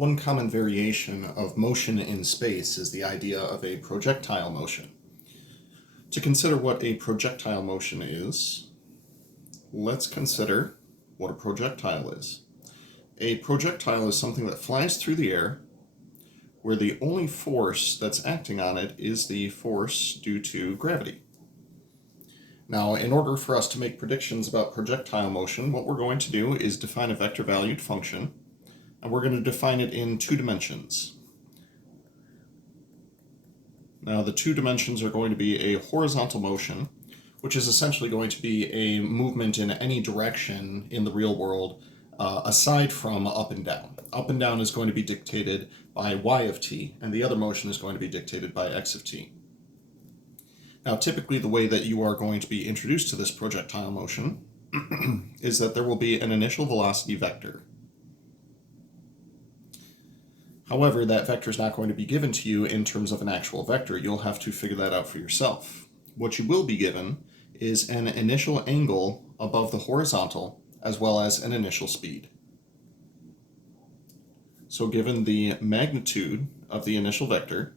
One common variation of motion in space is the idea of a projectile motion. To consider what a projectile motion is, let's consider what a projectile is. A projectile is something that flies through the air where the only force that's acting on it is the force due to gravity. Now, in order for us to make predictions about projectile motion, what we're going to do is define a vector-valued function, and we're going to define it in 2 dimensions. Now, the 2 dimensions are going to be a horizontal motion, which is essentially going to be a movement in any direction in the real world, aside from up and down. Up and down is going to be dictated by y of t, and the other motion is going to be dictated by x of t. Now, typically the way that you are going to be introduced to this projectile motion is that there will be an initial velocity vector. However, that vector is not going to be given to you in terms of an actual vector. You'll have to figure that out for yourself. What you will be given is an initial angle above the horizontal as well as an initial speed. So given the magnitude of the initial vector,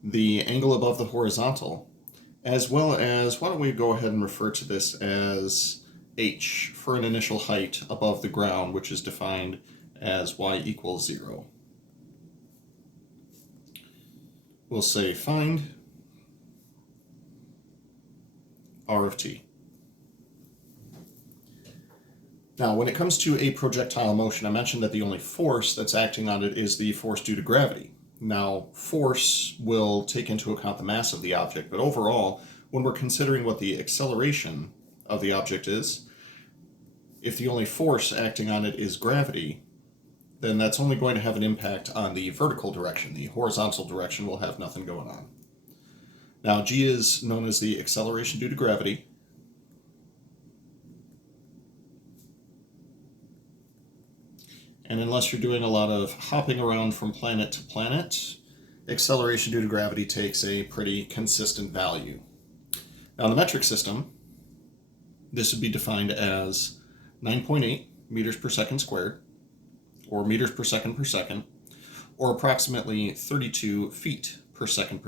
the angle above the horizontal, as well as, why don't we go ahead and refer to this as h for an initial height above the ground, which is defined as y equals 0. We'll say find r of t. Now, when it comes to a projectile motion, I mentioned that the only force that's acting on it is the force due to gravity. Now, force will take into account the mass of the object, but overall, when we're considering what the acceleration of the object is, if the only force acting on it is gravity, then that's only going to have an impact on the vertical direction. The horizontal direction will have nothing going on. Now, g is known as the acceleration due to gravity. And unless you're doing a lot of hopping around from planet to planet, acceleration due to gravity takes a pretty consistent value. Now, in the metric system, this would be defined as 9.8 meters per second squared, or meters per second, or approximately 32 feet per second.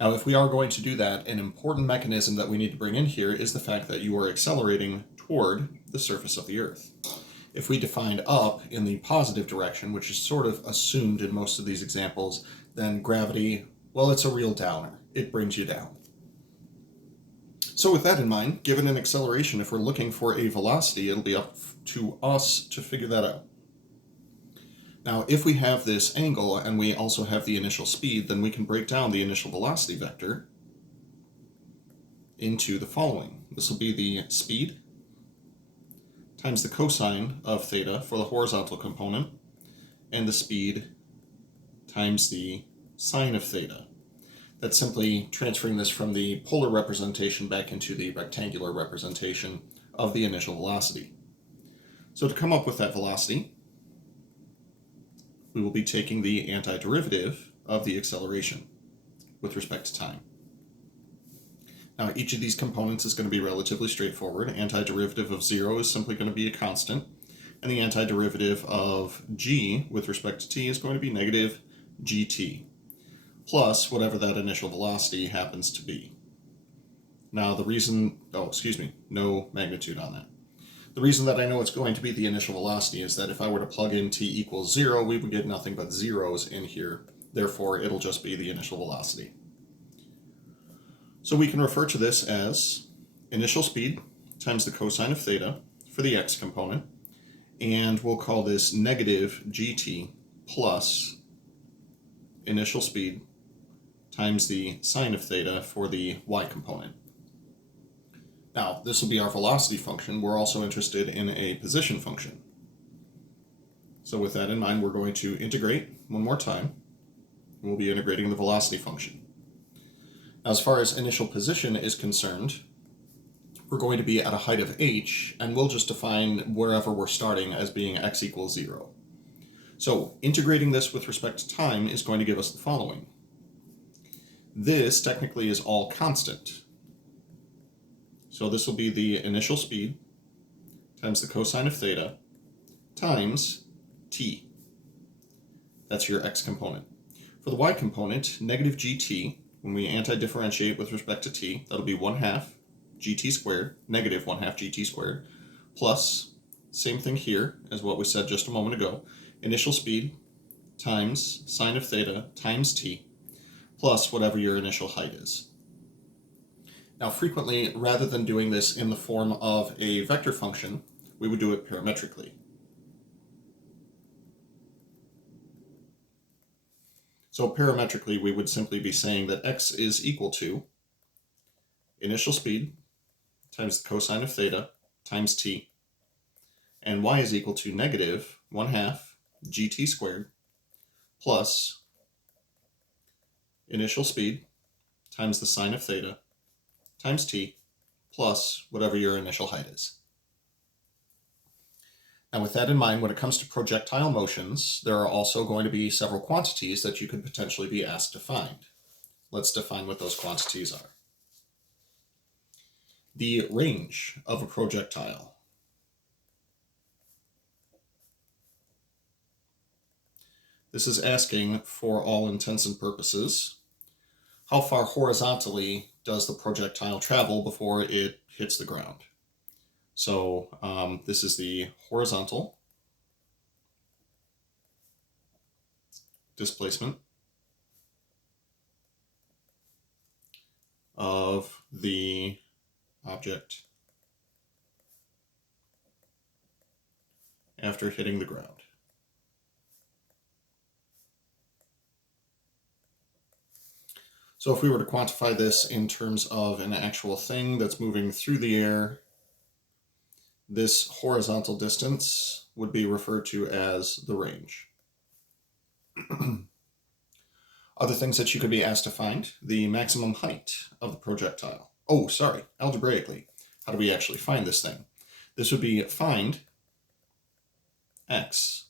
Now, if we are going to do that, an important mechanism that we need to bring in here is the fact that you are accelerating toward the surface of the Earth. If we defined up in the positive direction, which is sort of assumed in most of these examples, then gravity, well, it's a real downer. It brings you down. So with that in mind, given an acceleration, if we're looking for a velocity, it'll be up to us to figure that out. Now, if we have this angle and we also have the initial speed, then we can break down the initial velocity vector into the following. This will be the speed times the cosine of theta for the horizontal component, and the speed times the sine of theta. That's simply transferring this from the polar representation back into the rectangular representation of the initial velocity. So to come up with that velocity, we will be taking the antiderivative of the acceleration with respect to time. Now, each of these components is going to be relatively straightforward. Antiderivative of 0 is simply going to be a constant, and the antiderivative of g with respect to t is going to be negative gt, plus whatever that initial velocity happens to be. Now, the reason, no magnitude on that. The reason that I know it's going to be the initial velocity is that if I were to plug in t equals 0, we would get nothing but zeros in here. Therefore, it'll just be the initial velocity. So we can refer to this as initial speed times the cosine of theta for the x component, and we'll call this negative gt plus initial speed times the sine of theta for the y component. Now, this will be our velocity function. We're also interested in a position function. So with that in mind, we're going to integrate one more time. We'll be integrating the velocity function. As far as initial position is concerned, we're going to be at a height of h, and we'll just define wherever we're starting as being x equals 0. So integrating this with respect to time is going to give us the following. This technically is all constant. So this will be the initial speed times the cosine of theta times t. That's your x component. For the y component, negative gt, when we anti-differentiate with respect to t, that'll be 1/2 gt squared, negative 1/2 gt squared, plus, same thing here as what we said just a moment ago, initial speed times sine of theta times t, plus whatever your initial height is. Now frequently, rather than doing this in the form of a vector function, we would do it parametrically. So parametrically, we would simply be saying that x is equal to initial speed times the cosine of theta times t, and y is equal to negative 1/2 gt squared plus initial speed times the sine of theta times t plus whatever your initial height is. Now with that in mind, when it comes to projectile motions, there are also going to be several quantities that you could potentially be asked to find. Let's define what those quantities are. The range of a projectile. This is asking, for all intents and purposes, how far horizontally does the projectile travel before it hits the ground? So this is the horizontal displacement of the object after hitting the ground. So if we were to quantify this in terms of an actual thing that's moving through the air, this horizontal distance would be referred to as the range. Other things that you could be asked to find: the maximum height of the projectile. Oh, sorry, algebraically. How do we actually find this thing? This would be find x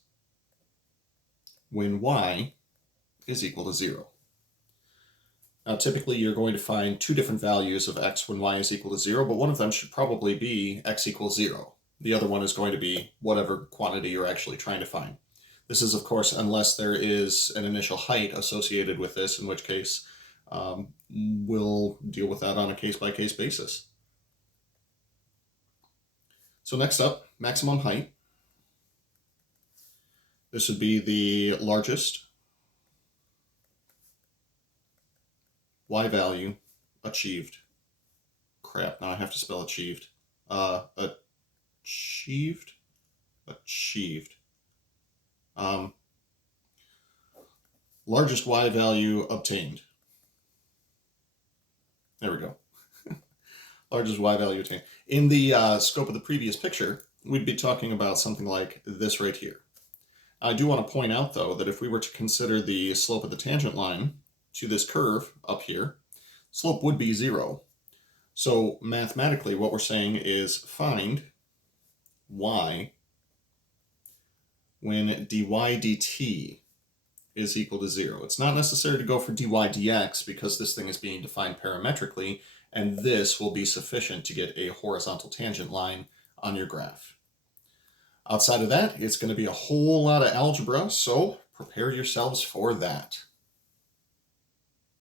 when y is equal to 0. Now, typically you're going to find two different values of x when y is equal to 0, but one of them should probably be x equals 0. The other one is going to be whatever quantity you're actually trying to find. This is, of course, unless there is an initial height associated with this, in which case we'll deal with that on a case-by-case basis. So next up, maximum height. This would be the largest y value achieved. Crap, now I have to spell achieved. Achieved. Largest y value obtained. There we go. Largest y value obtained. In the scope of the previous picture, we'd be talking about something like this right here. I do want to point out, though, that if we were to consider the slope of the tangent line to this curve up here, slope would be 0. So mathematically, what we're saying is find y when dy dt is equal to 0. It's not necessary to go for dy dx because this thing is being defined parametrically, and this will be sufficient to get a horizontal tangent line on your graph. Outside of that, it's going to be a whole lot of algebra, so prepare yourselves for that.